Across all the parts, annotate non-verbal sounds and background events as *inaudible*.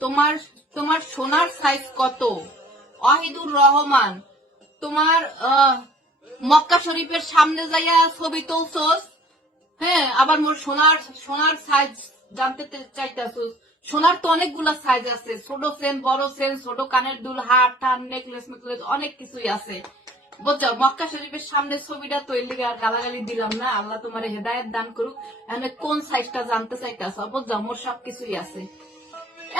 তোমার তোমার সোনার সাইজ কত? অহিদুর রহমান, তোমার মক্কা শরীফের সামনে যাইয়া ছবি তুলছস? হ্যাঁ আবার মোর সোনার সোনার সাইজ জানতে চাইতেছস সোনার তো অনেকগুলা সাইজ আছে। ছোট সেন বড় সেন ছোট কানের দুল, হার টান নেকলেস মেকলেস অনেক কিছুই আছে। বুঝছ? মক্কা শরীফের সামনে ছবিটা তৈরি আর গালাগালি দিলাম না। আল্লাহ তোমার হেদায়ত দান করুক। এখানে কোন সাইজটা জানতে চাইতেছ? বুঝছ? মোর সব কিছুই আছে।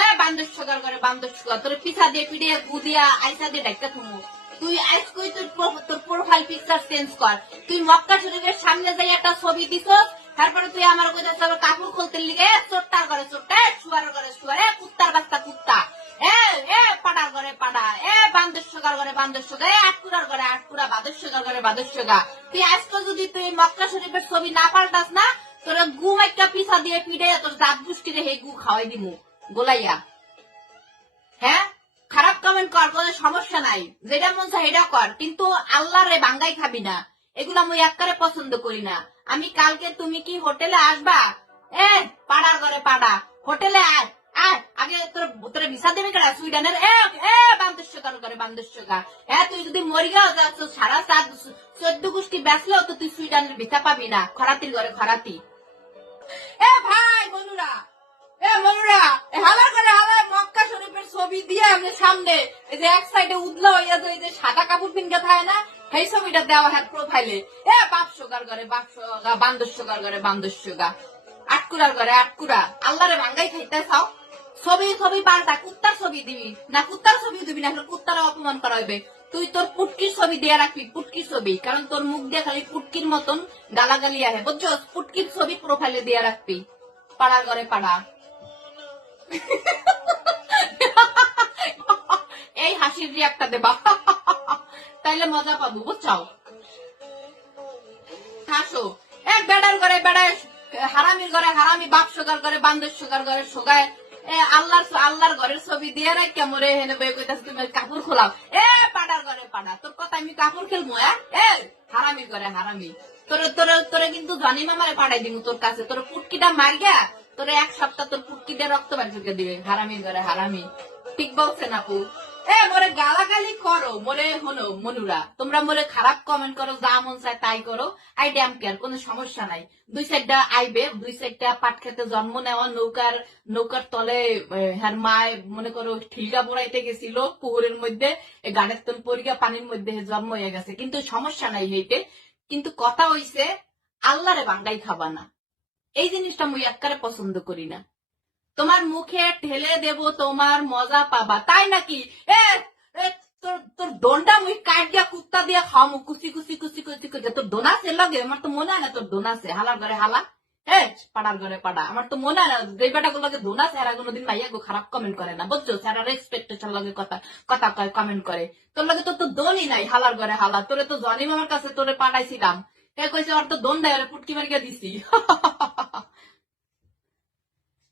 এ, বান্দর সুগার করে বান্দর সুগার তোর পিছা দিয়ে পিড়ে গু দিয়া আইসা দিয়ে ডাক্তার থুমু। তুই আইস কই? তোর তোর প্রোফাইল পিকচার চেঞ্জ কর। তুই মক্কা শরীফের সামনে যাই একটা ছবি দিছ তারপরে তুই আমার কইতাছ আবার কাপড় খুলতে লিগে চোরটার করে চোরটা শুয়ার করে শুয়ারে কুত্তার বাচ্চা কুত্তা, এ এ পাড়ার করে পাড়া, এ বান্দর সুগার করে বান্দর সুগা, এ আটকুরার করে আটকুরা বাদর সুগার করে বাদর সুগা। তুই আজকে যদি তুই মক্কা শরীফের ছবি না পাল্টাস না, তোর গু একটা পিছা দিয়ে পিড়ে তোর দাঁত গুষ্টিরে হে গু খাওয়াই দিমু। গোলাইয়া। হ্যাঁ? খারাপ কমেন্ট কর, কোনো সমস্যা নাই। যেটা মন চায় সেটা কর। কিন্তু আল্লাহ রে বাঙ্গাই খাবি না। এগুলো আমি একবারে পছন্দ করি না। আমি কালকে তুমি কি হোটেলে আসবা? এ পাড়ার ঘরে পাড়া। হোটেলে আয় ভাই, মনুরা। হালা মক্কা শরীফের ছবি দিয়ে আমি সামনে এই যে এক সাইডে উদলা হইয়া যে সাদা কাপড় পিনকে থাকে না সেই ছবিটা দেওয়া হ্যাঁ প্রোফাইলে এ, বাপ সুগার করে, বাপ সুগা বান্দর সুগার করে, বান্দর সুগা। আটকুরার করে আটকুরা আল্লাহরে ভাঙ্গাই খাইতে চাও? ছবি ছবি পাল্টা, কুত্তার ছবি দিবি। না, কুত্তার ছবি দিবি, না কুত্তার অপমান করা হইবে। তুই তোর পুটকির ছবি দিয়ে রাখবি, পুটকির ছবি। কারণ তোর মুখ দিয়ে খালি পুটকির মতন গালাগালি আহে। বুঝছ পুটকির ছবি প্রোফাইলে দিয়ে রাখবি। পাড়ার ঘরে পাড়া। *laughs* এই হাসির রিয়াক্টটা দেবা তাইলে মজা পাবো, বুঝছাও? হাসো এক বেড়ার ঘরে বেড়ায়, হারামির ঘরে হারামি, বাপ সোগার ঘরে, বান্দর সোগার ঘরে সোগায়। এ আল্লাহর আল্লাহর ঘরের ছবি দিয়ে রাখ কেমরে হেনে বই কইতাছ, তুমি কাপড় খোলাও। এ পাড়ার ঘরে পাড়া, তোর কথা আমি কাপড় খেলব এ? হারামির ঘরে হারামি। তোরে তোরে তোরে কিন্তু জানি মামারে পাঠাই দিমু তোর কাছে। তোর পুটকিটা মার গিয়া তোরে এক সপ্তাহ তোর পুটকিটা রক্ত বার করে দিবে। হারামি ঘরে হারামি। ঠিক বলছেন আপু। গালাগালি করো হলো মনুরা। তোমরা মোরে খারাপ কমেন্ট করো, যা মন চায় তাই করো। আই ড্যাম কেয়ার কোনো সমস্যা নাই। দুই সাইডটা আইবে, দুই সাইডটা পাট খেতে জন্ম নেওয়া নৌকার নৌকার তলে হ্যার মায়, মনে করো ঠিকা পড়াইতে গেছিল পুকুরের মধ্যে গানের তন পরিকা পানির মধ্যে জন্ম হয়ে গেছে। কিন্তু সমস্যা নাই হইতে কিন্তু কথা হইছে, আল্লাহরে বাঙ্গাই খাবা না। এই জিনিসটা মুই একবারে পছন্দ করি না। তোমার মুখে ঠেলে দেব, তোমার মজা পাবা। তাই নাকি? এ তোর তোর দোনটা মুই কাট দিয়া কুত্তা দিয়া খাওয়ামু, কুচি কুচি কুচি কুচি কুচি। তোর দোনা সে লাগে? আমার তো মনে হয় না তোর দোনা সে হালার ঘরে হালা। পাড়ার ঘরে পাড়া। আমার তো মনে হয় না যে বেটা গুলোকে কোনোদিন মাইয়া গো খারাপ কমেন্ট করে না। বুঝছ? স্যারা রেসপেক্টেশন লাগে কথা কথা কয় কমেন্ট করে। তোর লগে তো দোনই নাই, হালার ঘরে হালা। তোরে তো জনি মামার কাছে তোরে পাঠাইছিলাম। এ, কইছে ওর তো দোন দেয় পুটকি মারিয়া দিছি। *laughs*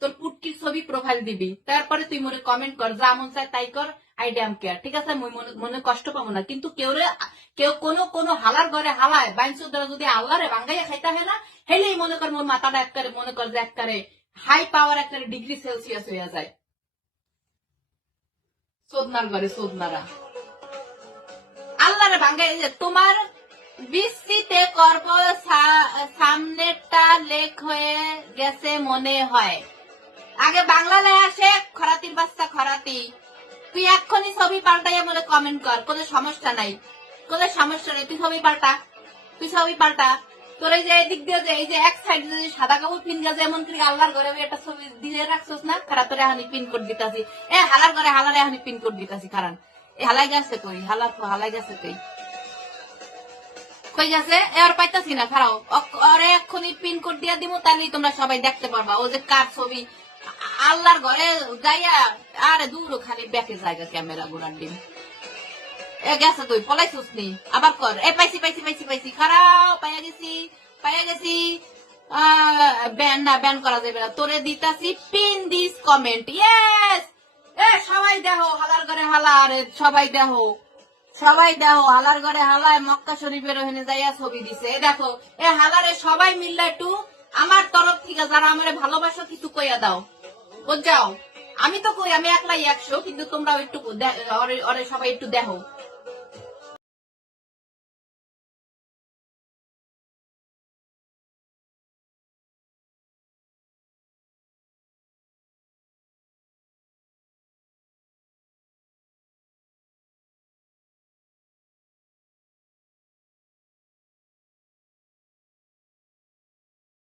তোর পুটকির ছবি প্রোফাইল দিবি। তারপরে তুই মনে কমেন্ট কর, যা মন চায় তাই কর আই ড্যাম কেয়ার ঠিক আছে? মনে কষ্ট পাবো না। কিন্তু কেউ কেউ কোনো কোনো হালার ঘরে হালায় বাইনসো দ্বারা যদি আল্লাহরে ভাঙ্গাইয়া খাইতে হয় না, হেলেই মনে কর মোর মাথাটা একবারে মনে কর যে একবারে হাই পাওয়ার একটা ডিগ্রি সেলসিয়াস হয়ে যায়। সোদনার ঘরে সোদনারা। আল্লাহরে ভাঙ্গাই যে তোমার বৃষ্টিতে করব সা- সামনেরটা লেখ হয়ে গেছে মনে হয়। আগে বাংলা লাই আসে খরাতির বাচ্চা খরাতি। তুই এক্ষুনি ছবি পাল্টাইয়া বলে কমেন্ট কর, কোনো সমস্যা নাই। কোনো সমস্যা নেই, তুই ছবি পাল্টা, তুই ছবি পাল্টা। তোর এই যে এদিক দিয়ে যে, এই যে এক সাইড যে সাদা কাপড় পিন গেছে, এমন করে আল্লাহর ঘরে একটা ছবি দিয়ে রাখছস না? খারা, তোরে এখনই পিন কোড দিতাছি। এ, হালার ঘরে হালারে এখনই পিন কোড দিতাছি কারণ এ, হালাই গেছে কই? হালার হালাই গেছে কই? কই গেছে? এ, আর পাইতাছি না, খারাও। আরে এক্ষুনি পিন কোড দিয়া দিমু তাহলেই তোমরা সবাই দেখতে পারবা। ও যে কার ছবি আল্লাহর ঘরে যাইয়া আরে দূর খালি ব্যাকে জায়গা ক্যামেরা ঘোরার ডিম এ গেছে তুই, পলাইছিস নি? আবার কর। এ পাইছি পাইছি পাইছি পাইছি। খারাপ, পাইয়া গেছি পাইয়া গেছি। ব্যান না, ব্যান করা যাবে না। তোরে দিতাছি পিন দিস কমেন্ট। ইয়েস এ, সবাই দেখো, হালার ঘরে হালা, আরে সবাই দেখো। সবাই দেখো, হালার ঘরে হালায় মক্কা শরীফের ওখানে যাইয়া ছবি দিছে। এ দেখো, এ হালারে সবাই মিললে একটু আমার তরফ থেকে যারা আমার ভালোবাসো, কিছু কইয়া দাও। বুঝাও আমি তো কই আমি একলাই একশো কিন্তু তোমরাও একটু ওরে সবাই একটু দেখো।